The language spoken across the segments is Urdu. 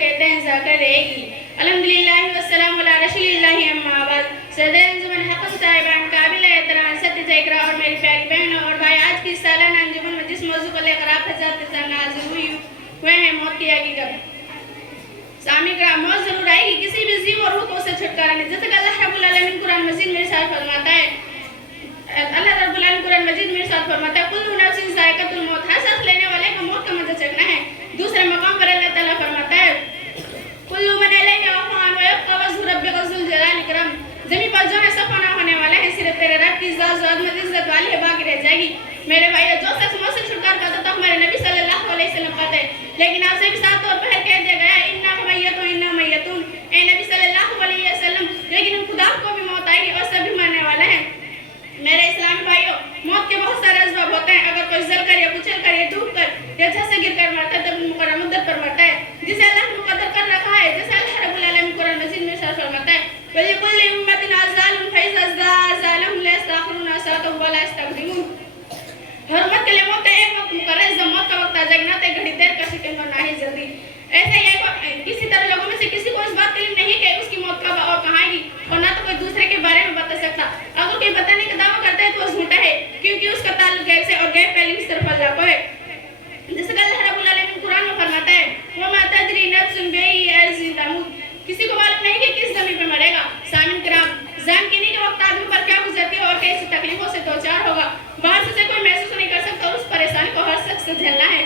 کہتے ہیں ذاکر رہے گی۔ الحمدللہ والسلام علی رسول اللہ اما بعد۔ صدر انجمن حکم صاحبان، قابل احترام اساتذہ اکرام اور میری پیاری بہنوں اور بھائی، آج کی سالانہ انجمن میں جس موضوع کو لے کر آپ حضرات حاضر ہوئے ہیں موت کی حقیقت۔ سامعین کرام، موت ضرور آئے گی، کسی بھی جیو اور روح کو اسے چھٹکارا نہیں۔ جیسے کہ اللہ رب العالمین قرآن مجید میں ارشاد فرماتا ہے، اللہ رب العالمین قرآن مجید میں ارشاد فرماتا ہے کل نفس ذائقۃ الموت، ہر شخص لینے والے کو موت کا مزہ چکھنا ہے۔ دوسرے مقام پر اللہ تعالیٰ فرماتا ہے کل من علیہا فان ویبقی وجہ ربک ذو الجلال والاکرام، زمین پر جو ہے سب فنا ہونے والا ہے، صرف تیرے رب کی ذات عظمت عزت والی ہے باقی رہ جائے گی۔ میرے بھائیو، جو شخص موت سے چھٹکارا پاتا تو ہمارے نبی صلی اللہ علیہ وسلم پاتے ہیں، لیکن آپ سے بھی صاف طور پر کہہ دیا گیا انا میتون انا میتون، اے نبی صلی اللہ علیہ وسلم، لیکن خدا کو بھی موت آئے گی اور سب بھی مرنے والے ہیں۔ میرے اسلامی بھائیو، موت کے بہت سارے اسباب ہوتے ہیں۔ اگر کوئی جل کر یا کچل کر یا ڈوب کر یا چھت سے گر کر مرتا ہے تو مقررہ مدت پر مرتا ہے، جسے اللہ نے مقدر کر رکھا ہے، جیسے اللہ رب العالمین قرآن مجید میں ارشاد فرماتا ہے وَلِكُلِّ أُمَّةٍ أَجَلٌ فَإِذَا جَاءَ أَجَلُهُمْ لَا يَسْتَأْخِرُونَ سَاعَةً وَلَا يَسْتَقْدِمُونَ۔ ہر امت کے لیے موت کا ایک وقت مقرر ہے، جب موت کا وقت آ جائے گا، نہ تو گھڑی دیر کا سیکنڈ اور نہ ہی جلدی۔ ایسے ہی کسی طرح لوگوں میں سے کسی کو اس بات کا علم نہیں کہ اس کی موت کب اور کہاں آئے گی، اور نہ تو کوئی دوسرے کے بارے میں بتا سکتا۔ اگر کوئی بتانے کا دعویٰ کرتا ہے تو وہ جھوٹا ہے، کیونکہ اس کا تعلق غیب سے اور غیب کا علم اس طرف اللہ کو ہے۔ جیسے کہ اللہ رب العالمین قرآن میں فرماتا ہے وَمَا تَدْرِي نَفْسٌ بِأَيِّ أَرْضٍ تَمُوتُ، کسی کو معلوم نہیں کہ کس زمین پہ مرے گا۔ سامعین کرام، ذہن کے نہیں کہ وقت آدمی پر کیا گزرتی ہے اور کیسی تکلیفوں سے دوچار ہوگا، باہر سے کوئی محسوس نہیں کر سکتا اور اس پریشانی کو ہر شخص سے جھیلنا ہے۔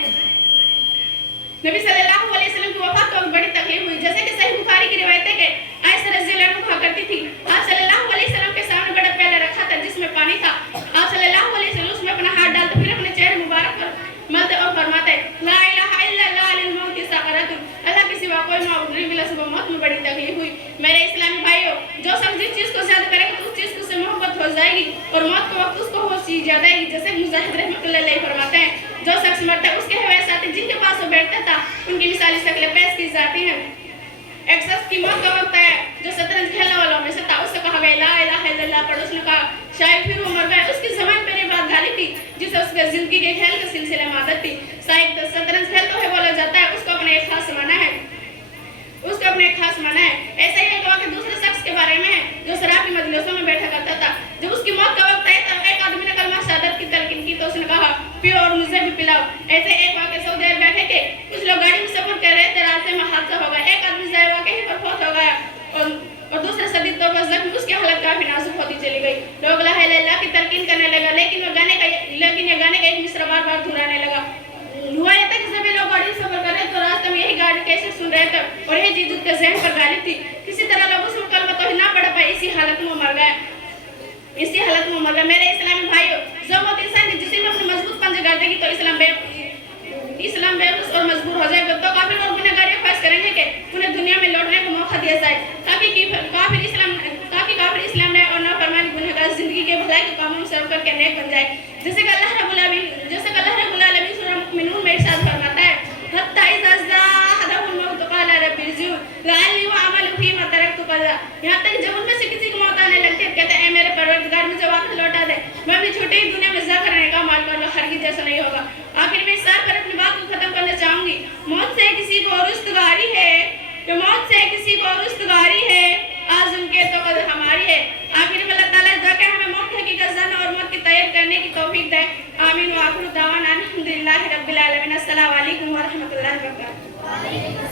نبی صلی اللہ علیہ وسلم کی وفات کو بڑی تکلیف ہوئی، جیسے کہ صحیح بخاری کی روایت ہے کہ عائشہ رضی اللہ عنہا کہا کرتی تھی آپ صلی اللہ علیہ وسلم کے سامنے بڑا پیالہ رکھا تھا جس میں پانی تھا، آپ صلی اللہ علیہ وسلم اس میں اپنا ہاتھ ڈالتے پھر اپنے چہرے مبارک پر ملتے اور فرماتے لا الہ الا اللہ للموت سکرات، اللہ کے سوا کوئی معبود نہیں ملا، صبح موت میں بڑی تکلیف ہوئی۔ میرے اسلامی بھائیوں، جو شخص جس چیز کو زیادہ کرے گا تو اس چیز کو سے محبت ہو جائے گی اور موت کے وقت اس کو ہوش زیادہ آئے گی، جیسے مجاہد رحمۃ اللہ علیہ فرماتے ہیں جو شخص مرتا ہے اس کے ہوئے ساتھی جن کے پاس وہ بیٹھتا تھا ان کی مثالی شکلیں پیش کی جاتی ہیں۔ ایک شخص کی موت کا وقت آیا جو شطرنج کھیلنے والوں میں سے تھا، اس سے کہا لا الہ الا اللہ پڑھ، اس نے کہا شاید پھر وہ مر گئے۔ اس کی زبان پر یہ بات غالب تھی جسے اس کے زندگی کے کھیل کے سلسلے میں عادت تھی۔ شاید شطرنج کھیل تو ہے بولا جاتا ہے، اس کو اپنے ایک خاص معنی ہے، اس کا اپنے ایک خاص معنی ہے۔ ایسا ہی ایک واقعہ دوسرے شخص کے بارے میں ہے جو شراب کی مجلسوں میں بیٹھا کرتا تھا۔ جب اس کی موت کا وقت آیا تو ایک آدمی نے کلمہ شہادت کی تلقین کی تو اس نے کہا پیو اور مجھے بھی پلاؤ۔ ایسے ایک واقعہ سعودی دیر بیٹھے کہ کچھ لوگ گاڑی میں سفر کر رہے تھے، راستے میں حادثہ ہو گیا، ایک آدمی ظاہر واقعے پر فوت ہو گیا اور دوسرا شدید طور پر زخمی، اس کی حالت کافی نازک ہوتی چلی گئی۔ لوگ لا الہ الا اللہ کی تلقین کرنے لگا، لیکن یہ گانے کا ایک مصرع بار بار دہرانے لگا۔ ہوا یہ تھا کہ سبھی لوگ گاڑی سے سفر کر رہے تو راستے میں یہی گاڑی کیسے سن رہے تھے اور یہ چیز اس کے ذہن پر غالب تھی۔ کسی طرح لوگ اس میں کلمہ توحید نہ پڑھ پائے، اسی حالت میں مر گئے۔ میرے اسلامی بھائیوں، جو موت انسان کے جسم میں اپنے مضبوط پنجے گاڑ دے گی تو اسلام بے بس اور مجبور ہو جائے گا، تو کافر اور گنہگار خواہش کریں گے کہ انہیں دنیا میں لوٹنے کا موقع دیا جائے تاکہ کافر اسلام لائے اور نافرمان گنہگار زندگی کے بھلائی کے کاموں میں صرف کر کے نیک بن جائے۔ جیسے کہ اللہ رب العالمین سورہ مومنون میں ارشاد فرماتا ہے حتی اذا جاء احدهم الموت قال رب ارجعون لعلی اعمل فیما ترکت کلا، یہاں تک جب ان میں سے کسی کو موت آنے لگتی ہے کہتے ہیں اے میرے پروردگار مجھے واپس لوٹا دے، میں اپنی چھوٹی ہی دنیا میں ضائع کرنے کا مال کر لوں، ہرگز ایسا نہیں ہوگا۔ آخر میں اس سال پر اپنی بات کو ختم کرنا چاہوں گی۔ موت سے کسی کو رستگاری ہے، تو موت سے کسی کو رستگاری ہے، آج ان کے تو قدر ہماری ہے۔ آخر میں اللہ تعالیٰ دعا کہ ہمیں موت کی حقیقت جاننے اور موت کی تیاری کرنے کی توفیق دے، آمین۔ وآخر دعوانا الحمدللہ رب العالمین۔ السلام علیکم ورحمۃ اللہ وبرکاتہ۔